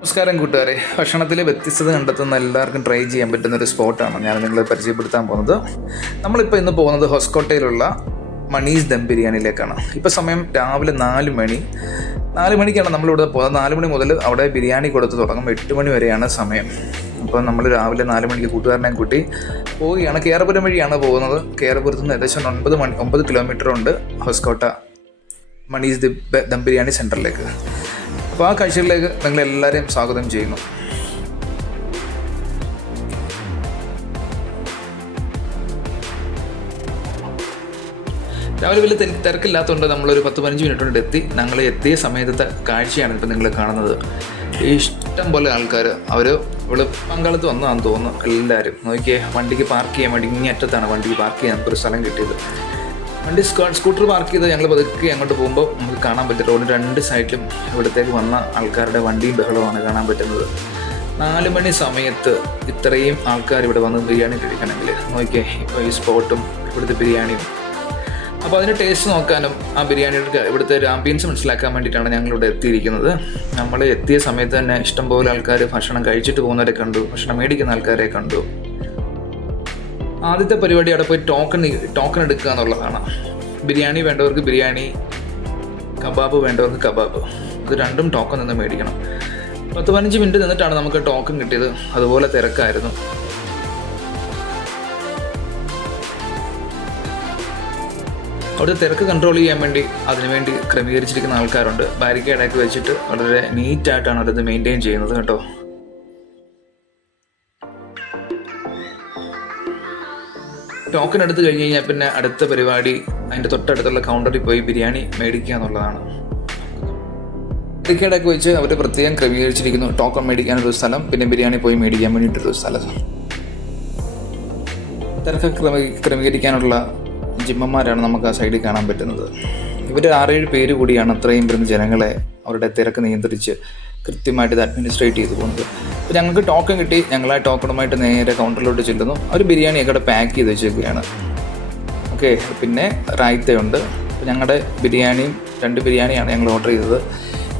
നമസ്കാരം കൂട്ടുകാരെ. ഭക്ഷണത്തിൽ വ്യത്യസ്തത കണ്ടെത്തുന്ന എല്ലാവർക്കും ട്രൈ ചെയ്യാൻ പറ്റുന്ന ഒരു സ്പോട്ടാണ് ഞാൻ നിങ്ങളെ പരിചയപ്പെടുത്താൻ പോകുന്നത്. നമ്മളിപ്പോൾ ഇന്ന് പോകുന്നത് ഹൊസ്കോട്ടയിലുള്ള മണീസ് ദം ബിരിയാണിയിലേക്കാണ്. ഇപ്പോൾ സമയം രാവിലെ 4 മണി. 4 മണിക്കാണ് നമ്മളിവിടെ പോകുന്നത്. 4 മണി മുതൽ അവിടെ ബിരിയാണി കൊടുത്ത് തുടങ്ങും. 8 മണി വരെയാണ് സമയം. അപ്പോൾ നമ്മൾ രാവിലെ 4 മണിക്ക് കൂട്ടുകാരനെ കൂട്ടി പോവുകയാണ്. കേരപുരം വഴിയാണ് പോകുന്നത്. കേരപുരത്ത് നിന്ന് ഏകദേശം 9 കിലോമീറ്റർ ഉണ്ട് ഹൊസ്കോട്ട മണീസ് ദം ബിരിയാണി സെൻറ്ററിലേക്ക്. അപ്പോൾ ആ കാഴ്ചകളിലേക്ക് നിങ്ങളെല്ലാവരെയും സ്വാഗതം ചെയ്യുന്നു. രാവിലെ വലിയ തിരക്കില്ലാത്തതുകൊണ്ട് നമ്മളൊരു 10-15 മിനിറ്റ് കൊണ്ട് എത്തി. ഞങ്ങൾ എത്തിയ സമയത്തെ കാഴ്ചയാണ് ഇപ്പോൾ നിങ്ങൾ കാണുന്നത്. ഇഷ്ടം പോലെ ആൾക്കാർ ഇവിടെ പങ്കാളത്ത് വന്നതാണെന്ന് തോന്നുന്നു. എല്ലാവരും നോക്കിയേ, വണ്ടിക്ക് പാർക്ക് ചെയ്യാൻ വേണ്ടി ഇങ്ങറ്റത്താണ് വണ്ടിക്ക് പാർക്ക് ചെയ്യാൻ നമുക്കൊരു സ്ഥലം കിട്ടിയത്. വണ്ടി സ്കൂട്ടർ പാർക്ക് ചെയ്ത് ഞങ്ങൾ പതുക്കെ അങ്ങോട്ട് പോകുമ്പോൾ നമുക്ക് കാണാൻ പറ്റും റോഡിന് 2 സൈഡിലും ഇവിടത്തേക്ക് വന്ന ആൾക്കാരുടെ വണ്ടിയും ബഹളമാണ് കാണാൻ പറ്റുന്നത്. 4 മണി സമയത്ത് ഇത്രയും ആൾക്കാർ ഇവിടെ വന്ന് ബിരിയാണി കഴിക്കണമെങ്കിൽ നോക്കിയേ, ഇപ്പോൾ ഈ സ്പോട്ടും ഇവിടുത്തെ ബിരിയാണിയും. അപ്പോൾ അതിൻ്റെ ടേസ്റ്റ് നോക്കാനും ആ ബിരിയാണിയുടെ ഇവിടുത്തെ ഒരു ആംബിയൻസ് മനസ്സിലാക്കാൻ വേണ്ടിയിട്ടാണ് ഞങ്ങളിവിടെ എത്തിയിരിക്കുന്നത്. നമ്മൾ എത്തിയ സമയത്ത് തന്നെ ഇഷ്ടംപോലെ ആൾക്കാർ ഭക്ഷണം കഴിച്ചിട്ട് പോകുന്നവരെ കണ്ടു, ഭക്ഷണം മേടിക്കുന്ന ആൾക്കാരെ കണ്ടു. ആദ്യത്തെ പരിപാടി അവിടെ പോയി ടോക്കൺ എടുക്കുക എന്നുള്ളതാണ്. ബിരിയാണി വേണ്ടവർക്ക് ബിരിയാണി, കബാബ് വേണ്ടവർക്ക് കബാബ്, ഇത് രണ്ടും ടോക്കൺ നിന്ന് മേടിക്കണം. 10-15 മിനിറ്റ് നിന്നിട്ടാണ് നമുക്ക് ടോക്കൺ കിട്ടിയത്. അതുപോലെ തിരക്കായിരുന്നു. അവിടെ തിരക്ക് കൺട്രോൾ ചെയ്യാൻ വേണ്ടി അതിനുവേണ്ടി ക്രമീകരിച്ചിരിക്കുന്ന ആൾക്കാരുണ്ട്. ബാരിക്കേഡൊക്കെ വെച്ചിട്ട് വളരെ നീറ്റായിട്ടാണ് അവരത് മെയിൻറ്റെയിൻ ചെയ്യുന്നത് കേട്ടോ. ടോക്കൺ എടുത്ത് കഴിഞ്ഞ് കഴിഞ്ഞാൽ പിന്നെ അടുത്ത പരിപാടി അതിൻ്റെ തൊട്ടടുത്തുള്ള കൗണ്ടറിൽ പോയി ബിരിയാണി മേടിക്കുക എന്നുള്ളതാണ്. ബാരിക്കേഡൊക്കെ വെച്ച് അവർ പ്രത്യേകം ക്രമീകരിച്ചിരിക്കുന്നു. ടോക്കൺ മേടിക്കാനൊരു സ്ഥലം, പിന്നെ ബിരിയാണി പോയി മേടിക്കാൻ വേണ്ടിയിട്ടൊരു സ്ഥലം. തിരക്ക് ക്രമീകരിക്കാനുള്ള ജിമ്മന്മാരാണ് നമുക്ക് ആ സൈഡിൽ കാണാൻ പറ്റുന്നത്. ഇവർ 6-7 പേര് കൂടിയാണ് അത്രയും വരുന്ന ജനങ്ങളെ അവരുടെ തിരക്ക് നിയന്ത്രിച്ച് കൃത്യമായിട്ട് ഇത് അഡ്മിനിസ്ട്രേറ്റ് ചെയ്ത് പോകുന്നത്. അപ്പോൾ ഞങ്ങൾക്ക് ടോക്കൺ കിട്ടി. ഞങ്ങൾ ആ ടോക്കണുമായിട്ട് നേരെ കൗണ്ടറിലോട്ട് ചെല്ലുന്നു. അവർ ബിരിയാണിയൊക്കെ അവിടെ പാക്ക് ചെയ്ത് വെച്ചേക്കുകയാണ്. ഓക്കെ, പിന്നെ റായ്ത്തയുണ്ട്. അപ്പോൾ ഞങ്ങളുടെ ബിരിയാണിയും 2 ബിരിയാണിയാണ് ഞങ്ങൾ ഓർഡർ ചെയ്തത്.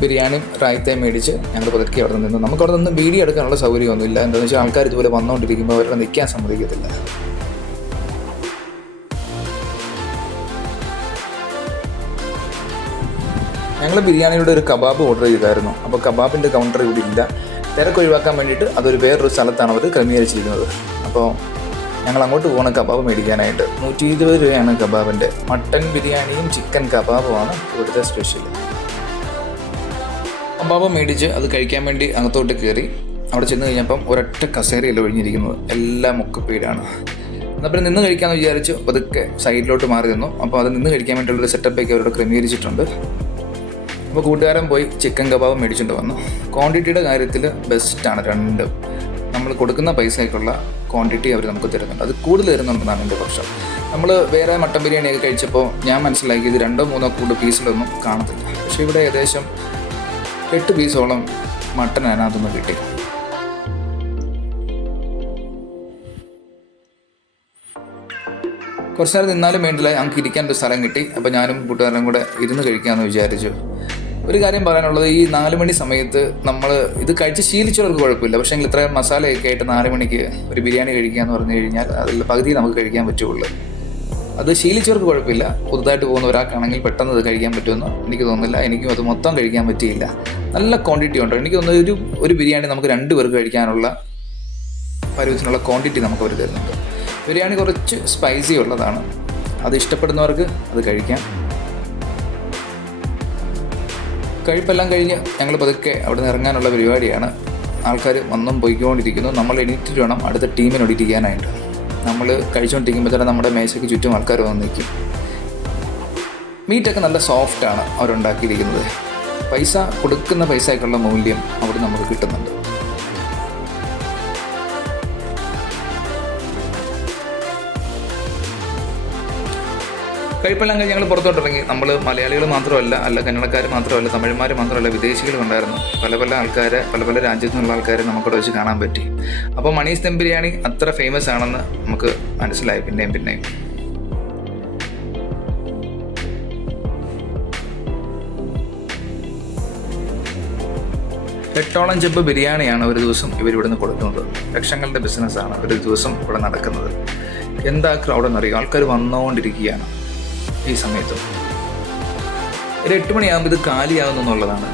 ബിരിയാണിയും റായ്ത്തയും മേടിച്ച് ഞങ്ങൾ പതുക്കെ അവിടെ നിന്നു. നമുക്കവിടെ നിന്ന് വീഡിയോ എടുക്കാനുള്ള സൗകര്യമൊന്നുമില്ല. എന്താണെന്ന് വെച്ചാൽ ആൾക്കാർ ഇതുപോലെ വന്നുകൊണ്ടിരിക്കുമ്പോൾ അവരുടെ നിൽക്കാൻ സമ്മതിക്കത്തില്ല. ഞങ്ങൾ ബിരിയാണിയുടെ ഒരു കബാബ് ഓർഡർ ചെയ്തായിരുന്നു. അപ്പോൾ കബാബിൻ്റെ കൗണ്ടർ ഇവിടെ ഇല്ല. തിരക്ക് ഒഴിവാക്കാൻ വേണ്ടിയിട്ട് അതൊരു വേറൊരു സ്ഥലത്താണ് അവർ ക്രമീകരിച്ചിരിക്കുന്നത്. അപ്പോൾ ഞങ്ങൾ അങ്ങോട്ട് പോകണം കബാബ് മേടിക്കാനായിട്ട്. 120 രൂപയാണ് കബാബിൻ്റെ. മട്ടൻ ബിരിയാണിയും ചിക്കൻ കബാബുമാണ് ഇവിടുത്തെ സ്പെഷ്യൽ. കബാബ് മേടിച്ച് അത് കഴിക്കാൻ വേണ്ടി അകത്തോട്ട് കയറി. അവിടെ ചെന്ന് കഴിഞ്ഞപ്പം ഒരൊറ്റ കസേരയല്ല ഒഴിഞ്ഞിരിക്കുന്നത്, എല്ലാം മുക്കപ്പീടാണ്. എന്നാൽ പിന്നെ നിന്ന് കഴിക്കാമെന്ന് വിചാരിച്ചു പതുക്കെ സൈഡിലോട്ട് മാറി നിന്നു. അപ്പോൾ അത് നിന്ന് കഴിക്കാൻ വേണ്ടിയുള്ളൊരു സെറ്റപ്പൊക്കെ അവരോട് ക്രമീകരിച്ചിട്ടുണ്ട്. അപ്പോൾ കൂട്ടുകാരൻ പോയി ചിക്കൻ കബാബ് മേടിച്ചുകൊണ്ട് വന്നു. ക്വാണ്ടിറ്റിയുടെ കാര്യത്തിൽ ബെസ്റ്റാണ് രണ്ടും. നമ്മൾ കൊടുക്കുന്ന പൈസയ്ക്കുള്ള ക്വാണ്ടിറ്റി അവർ നമുക്ക് തരുന്നുണ്ട്. അത് കൂടുതൽ തരുന്നുണ്ടെന്നാണ് എൻ്റെ പക്ഷം. നമ്മൾ വേറെ മട്ടൻ ബിരിയാണിയൊക്കെ കഴിച്ചപ്പോൾ ഞാൻ മനസ്സിലാക്കിയത് 2-3 കൂടുതൽ പീസിലൊന്നും കാണത്തില്ല. പക്ഷേ ഇവിടെ ഏകദേശം 8 പീസോളം മട്ടൻ അതിനകത്തുനിന്ന് കിട്ടി. കുറച്ച് നേരം നിന്നാലും വേണ്ടില്ല, ഞങ്ങൾക്ക് ഇരിക്കാൻ ഒരു സ്ഥലം കിട്ടി. അപ്പോൾ ഞാനും കൂട്ടുകാരനും കൂടെ ഇരുന്ന് കഴിക്കാമെന്ന് വിചാരിച്ചു. ഒരു കാര്യം പറയാനുള്ളത്, ഈ 4 മണി സമയത്ത് നമ്മൾ ഇത് കഴിച്ച് ശീലിച്ചവർക്ക് കുഴപ്പമില്ല. പക്ഷേ എങ്കിൽ ഇത്രയും മസാലയൊക്കെ ആയിട്ട് 4 മണിക്ക് ഒരു ബിരിയാണി കഴിക്കുക എന്ന് പറഞ്ഞു കഴിഞ്ഞാൽ അതിൽ പകുതി നമുക്ക് കഴിക്കാൻ പറ്റുള്ളൂ. അത് ശീലിച്ചവർക്ക് കുഴപ്പമില്ല. പുതുതായിട്ട് പോകുന്ന ഒരാൾക്കാണെങ്കിൽ പെട്ടെന്ന് അത് കഴിക്കാൻ പറ്റുമെന്ന് എനിക്ക് തോന്നുന്നില്ല. എനിക്കും അത് മൊത്തം കഴിക്കാൻ പറ്റിയില്ല. നല്ല ക്വാണ്ടിറ്റി ഉണ്ട്. എനിക്ക് തോന്നുന്നത് ഒരു ബിരിയാണി നമുക്ക് 2 പേർക്ക് കഴിക്കാനുള്ള പരുവത്തിനുള്ള ക്വാണ്ടിറ്റി നമുക്ക് അവർ തരുന്നുണ്ട്. ബിരിയാണി കുറച്ച് സ്പൈസി ഉള്ളതാണ്. അത് ഇഷ്ടപ്പെടുന്നവർക്ക് അത് കഴിക്കാം. കഴിപ്പെല്ലാം കഴിഞ്ഞ് ഞങ്ങൾ പതുക്കെ അവിടെ നിന്ന് ഇറങ്ങാനുള്ള പരിപാടിയാണ്. ആൾക്കാർ വന്നും പോയിക്കൊണ്ടിരിക്കുന്നു. നമ്മൾ എണീറ്റിട്ട് വേണം അടുത്ത ടീമിനോട് ഇരിക്കാനായിട്ട്. നമ്മൾ കഴിച്ചുകൊണ്ടിരിക്കുമ്പോൾ തന്നെ നമ്മുടെ മേശയ്ക്ക് ചുറ്റും ആൾക്കാർ വന്ന് നിൽക്കും. മീറ്റൊക്കെ നല്ല സോഫ്റ്റാണ് അവരുണ്ടാക്കിയിരിക്കുന്നത്. കൊടുക്കുന്ന പൈസയ്ക്കുള്ള മൂല്യം അവിടെ നമുക്ക് കിട്ടുന്നുണ്ട്. കഴിപ്പെല്ലാം കഴിഞ്ഞ് ഞങ്ങൾ പുറത്തോട്ടിറങ്ങി. നമ്മൾ മലയാളികൾ മാത്രമല്ല, കന്നഡക്കാർ മാത്രമല്ല, തമിഴന്മാർ മാത്രമല്ല, വിദേശികളും ഉണ്ടായിരുന്നു. പല ആൾക്കാരെ, പല രാജ്യത്തു നിന്നുള്ള ആൾക്കാരെ നമുക്കവിടെ വെച്ച് കാണാൻ പറ്റി. അപ്പോൾ മണീസ് ദം ബിരിയാണി അത്ര ഫേമസ് ആണെന്ന് നമുക്ക് മനസ്സിലായി പിന്നെയും. 8ഓളം ചെമ്പ് ബിരിയാണിയാണ് ഒരു ദിവസം ഇവരിവിടുന്ന് കൊടുക്കുന്നത്. ലക്ഷങ്ങളുടെ ബിസിനസ്സാണ് ഒരു ദിവസം ഇവിടെ നടക്കുന്നത്. എന്താ ക്രൗഡെന്നറിയോ? ആൾക്കാർ വന്നുകൊണ്ടിരിക്കുകയാണ് ഈ സമയത്ത്. ഒരു 8 മണിയാകുമ്പോൾ ഇത് കാലിയാകുന്നു എന്നുള്ളതാണ്.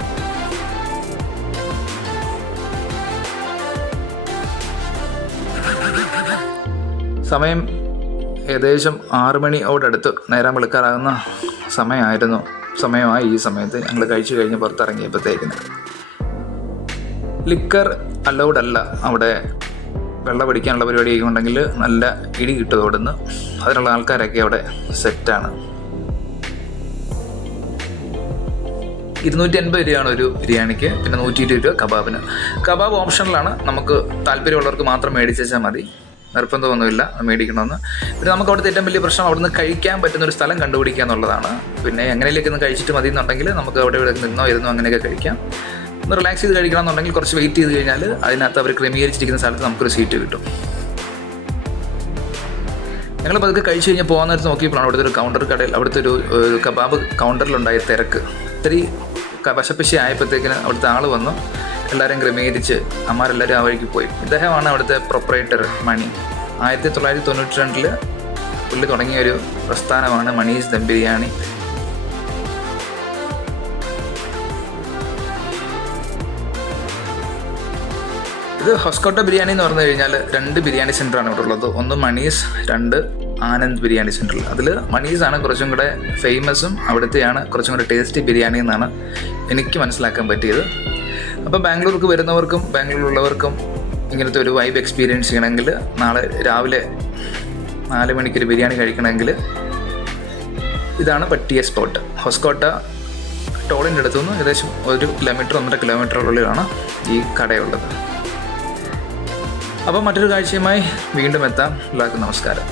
സമയം ഏകദേശം 6 മണിയോടടുത്ത് നേരം വെളുക്കാറാകുന്ന സമയമായി. ഈ സമയത്ത് ഞങ്ങൾ കഴിച്ചു കഴിഞ്ഞ് പുറത്തിറങ്ങിയപ്പോഴത്തേക്കിന് ലിക്കർ അലൗഡ് അല്ല. അവിടെ വെള്ളം പിടിക്കാനുള്ള പരിപാടിയൊക്കെ ഉണ്ടെങ്കിൽ നല്ല ഇടി കിട്ടും അവിടുന്ന്. അതിനുള്ള ആൾക്കാരൊക്കെ അവിടെ സെറ്റാണ്. 280 രൂപയാണ് ഒരു ബിരിയാണിക്ക്. പിന്നെ 120 രൂപ കബാബിന്. കബാബ് ഓപ്ഷണലാണ്. നമുക്ക് താല്പര്യമുള്ളവർക്ക് മാത്രം മേടിച്ചാൽ മതി. നിർബന്ധമൊന്നുമില്ല മേടിക്കണമെന്ന്. പിന്നെ നമുക്ക് അവിടുത്തെ ഏറ്റവും വലിയ പ്രശ്നം അവിടുന്ന് കഴിക്കാൻ പറ്റുന്ന ഒരു സ്ഥലം കണ്ടുപിടിക്കുക എന്നുള്ളതാണ്. പിന്നെ എങ്ങനെയൊക്കെ ഒന്ന് കഴിച്ചിട്ട് മതി എന്നുണ്ടെങ്കിൽ നമുക്ക് അവിടെ ഇവിടെ നിന്നോ ഇരുന്നോ അങ്ങനെയൊക്കെ കഴിക്കാം. ഒന്ന് റിലാക്സ് ചെയ്ത് കഴിക്കണം എന്നുണ്ടെങ്കിൽ കുറച്ച് വെയിറ്റ് ചെയ്ത് കഴിഞ്ഞാൽ അതിനകത്ത് അവർ ക്രമീകരിച്ചിരിക്കുന്ന സ്ഥലത്ത് നമുക്കൊരു സീറ്റ് കിട്ടും. ഞങ്ങളിപ്പോൾ അതൊക്കെ കഴിച്ച് കഴിഞ്ഞ് പോകുന്ന നേരത്ത് നോക്കിയപ്പോഴാണ് അവിടുത്തെ ഒരു കൗണ്ടർ കടയിൽ അവിടുത്തെ ഒരു കബാബ് കൗണ്ടറിലുണ്ടായ തിരക്ക്. ഇത്തിരി വശപ്പശി ആയപ്പോഴത്തേക്കിന് അവിടുത്തെ ആൾ വന്നു. എല്ലാവരും ക്രമീകരിച്ച് അമ്മാരെല്ലാവരും ആ വഴിക്ക് പോയി. ഇദ്ദേഹമാണ് അവിടുത്തെ പ്രൊപ്പറേറ്റർ മണി. 1992 പുള്ളി തുടങ്ങിയൊരു പ്രസ്ഥാനമാണ് മണീസ് ദം ബിരിയാണി. ഇത് ഹൊസ്കോട്ട ബിരിയാണി എന്ന് പറഞ്ഞു കഴിഞ്ഞാൽ 2 ബിരിയാണി സെൻ്ററാണ് ഇവിടെ ഉള്ളത്. ഒന്ന് മണീസ്, 2 ആനന്ദ് ബിരിയാണി സെൻ്ററിൽ. അതിൽ മണീസാണ് കുറച്ചും കൂടെ ഫേമസും അവിടുത്തെയാണ് കുറച്ചും കൂടെ ടേസ്റ്റി ബിരിയാണി എന്നാണ് എനിക്ക് മനസ്സിലാക്കാൻ പറ്റിയത്. അപ്പോൾ ബാംഗ്ലൂർക്ക് വരുന്നവർക്കും ബാംഗ്ലൂരിലുള്ളവർക്കും ഇങ്ങനത്തെ ഒരു വൈബ് എക്സ്പീരിയൻസ് ചെയ്യണമെങ്കിൽ നാളെ രാവിലെ 4 മണിക്കൊരു ബിരിയാണി കഴിക്കണമെങ്കിൽ ഇതാണ് പറ്റിയ സ്പോട്ട്. ഹൊസ്കോട്ട ടോളിൻ്റെ അടുത്തുനിന്ന് ഏകദേശം 1 കിലോമീറ്റർ 1.5 കിലോമീറ്ററുള്ളിലാണ് ഈ കടയുള്ളത്. അപ്പോൾ മറ്റൊരു കാഴ്ചയുമായി വീണ്ടും എത്താം. എല്ലാവർക്കും നമസ്കാരം.